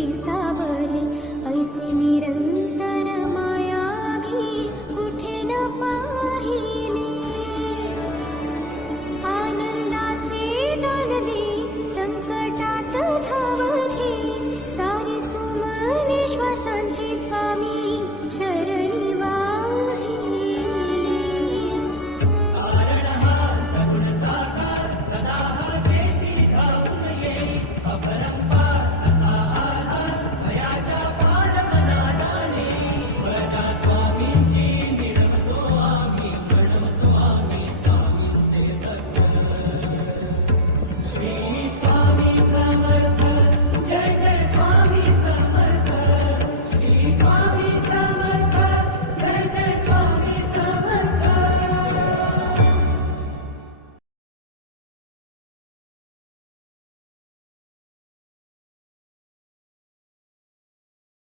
ची सा